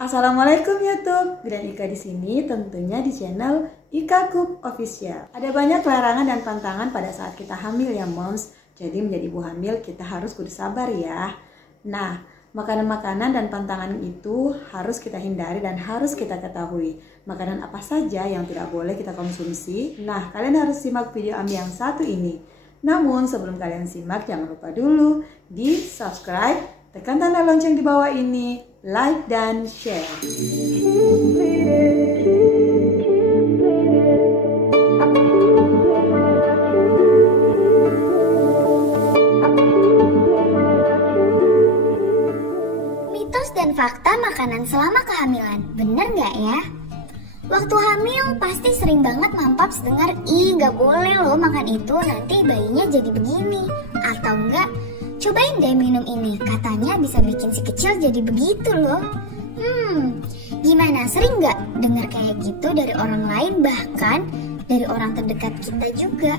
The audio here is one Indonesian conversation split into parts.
Assalamualaikum YouTube, dan Ika di sini tentunya di channel Ika Cook Official. Ada banyak larangan dan pantangan pada saat kita hamil ya moms. Jadi menjadi ibu hamil kita harus kudu sabar ya. Nah, makanan-makanan dan pantangan itu harus kita hindari dan harus kita ketahui. Makanan apa saja yang tidak boleh kita konsumsi. Nah, kalian harus simak video Ami yang satu ini. Namun sebelum kalian simak, jangan lupa dulu di subscribe, tekan tanda lonceng di bawah ini, like dan share. Mitos dan fakta makanan selama kehamilan, bener nggak ya? Waktu hamil pasti sering banget mampaps dengar, ih nggak boleh loh makan itu, nanti bayinya jadi begini. Atau enggak, cobain deh minum ini, katanya bisa bikin si kecil jadi begitu loh. Gimana, sering nggak dengar kayak gitu dari orang lain, bahkan dari orang terdekat kita juga?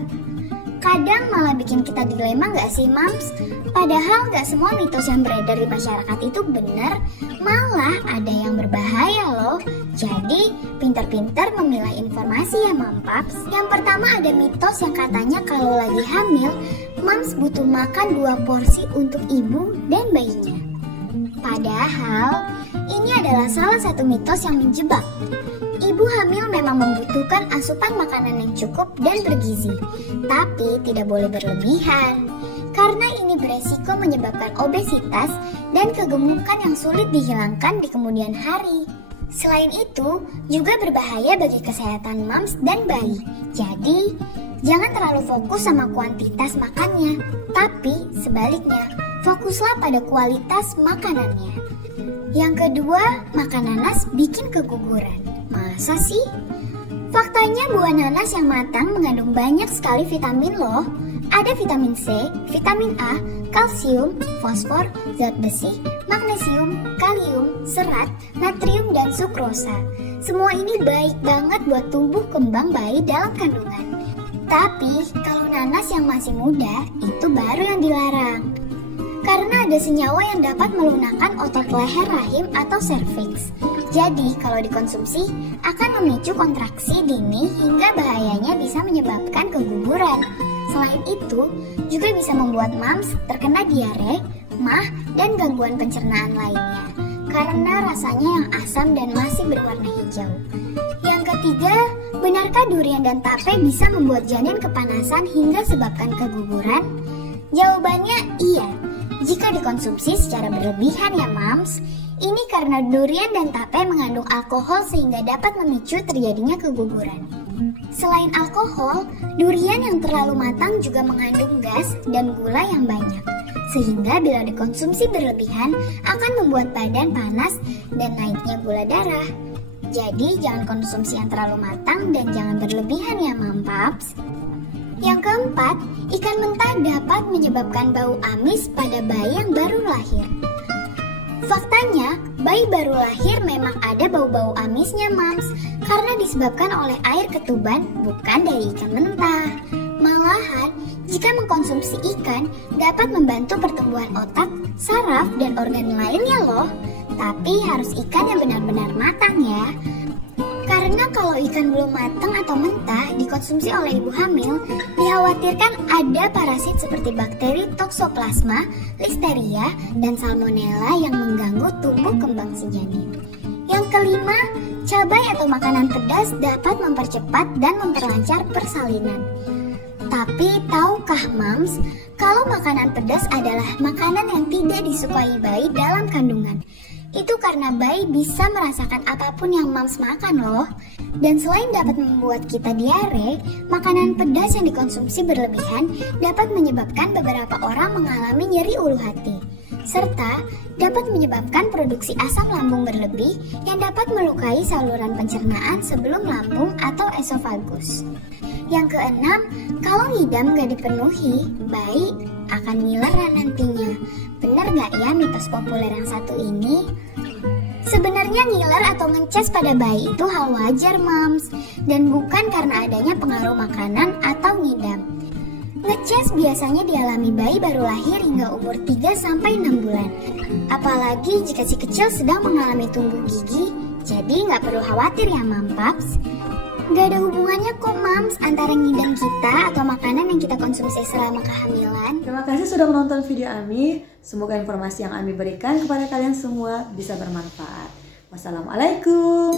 Kadang malah bikin kita dilema nggak sih mams? Padahal nggak semua mitos yang beredar di masyarakat itu benar, malah ada yang berbahaya loh. Jadi pintar-pintar memilah informasi ya mampaps. Yang pertama ada mitos yang katanya kalau lagi hamil, mams butuh makan 2 porsi untuk ibu dan bayinya. Padahal ini adalah salah satu mitos yang menjebak. Ibu hamil memang membutuhkan asupan makanan yang cukup dan bergizi, tapi tidak boleh berlebihan, karena ini beresiko menyebabkan obesitas dan kegemukan yang sulit dihilangkan di kemudian hari. Selain itu, juga berbahaya bagi kesehatan mams dan bayi. Jadi, jangan terlalu fokus sama kuantitas makannya, tapi sebaliknya, fokuslah pada kualitas makanannya. Yang kedua, makan nanas bikin keguguran. Masa sih? Faktanya buah nanas yang matang mengandung banyak sekali vitamin loh. Ada vitamin C, vitamin A, kalsium, fosfor, zat besi, magnesium, kalium, serat, natrium, dan sukrosa. Semua ini baik banget buat tumbuh kembang bayi dalam kandungan. Tapi kalau nanas yang masih muda, itu baru yang dilarang. Karena ada senyawa yang dapat melunakkan otot leher rahim atau serviks. Jadi kalau dikonsumsi akan memicu kontraksi dini hingga bahayanya bisa menyebabkan keguguran. Selain itu juga bisa membuat mams terkena diare, mah, dan gangguan pencernaan lainnya karena rasanya yang asam dan masih berwarna hijau. Yang ketiga, benarkah durian dan tape bisa membuat janin kepanasan hingga sebabkan keguguran? Jawabannya iya. Jika dikonsumsi secara berlebihan ya mams, ini karena durian dan tape mengandung alkohol sehingga dapat memicu terjadinya keguguran. Selain alkohol, durian yang terlalu matang juga mengandung gas dan gula yang banyak. Sehingga bila dikonsumsi berlebihan akan membuat badan panas dan naiknya gula darah. Jadi jangan konsumsi yang terlalu matang dan jangan berlebihan ya mampaps. Yang keempat, ikan mentah dapat menyebabkan bau amis pada bayi yang baru lahir. Faktanya, bayi baru lahir memang ada bau-bau amisnya mams, karena disebabkan oleh air ketuban, bukan dari ikan mentah. Malahan, jika mengkonsumsi ikan dapat membantu pertumbuhan otak, saraf, dan organ lainnya loh. Tapi harus ikan yang benar-benar matang ya. Karena kalau ikan belum matang atau mentah dikonsumsi oleh ibu hamil, dikhawatirkan ada parasit seperti bakteri Toxoplasma, Listeria, dan Salmonella yang mengganggu tumbuh kembang si janin. Yang kelima, cabai atau makanan pedas dapat mempercepat dan memperlancar persalinan. Tapi tahukah mams, kalau makanan pedas adalah makanan yang tidak disukai bayi dalam kandungan? Itu karena bayi bisa merasakan apapun yang mams makan loh. Dan selain dapat membuat kita diare, makanan pedas yang dikonsumsi berlebihan dapat menyebabkan beberapa orang mengalami nyeri ulu hati. Serta dapat menyebabkan produksi asam lambung berlebih yang dapat melukai saluran pencernaan sebelum lambung atau esofagus. Yang keenam, kalau ngidam gak dipenuhi, bayi akan ngiler nantinya. Bener gak ya mitos populer yang satu ini? Sebenarnya ngiler atau ngeces pada bayi itu hal wajar mams, dan bukan karena adanya pengaruh makanan atau ngidam. Ngecas biasanya dialami bayi baru lahir hingga umur 3-6 bulan. Apalagi jika si kecil sedang mengalami tumbuh gigi, jadi nggak perlu khawatir ya Paps. Nggak ada hubungannya kok Mams antara ngidam kita atau makanan yang kita konsumsi selama kehamilan. Terima kasih sudah menonton video Ami. Semoga informasi yang Ami berikan kepada kalian semua bisa bermanfaat. Wassalamualaikum.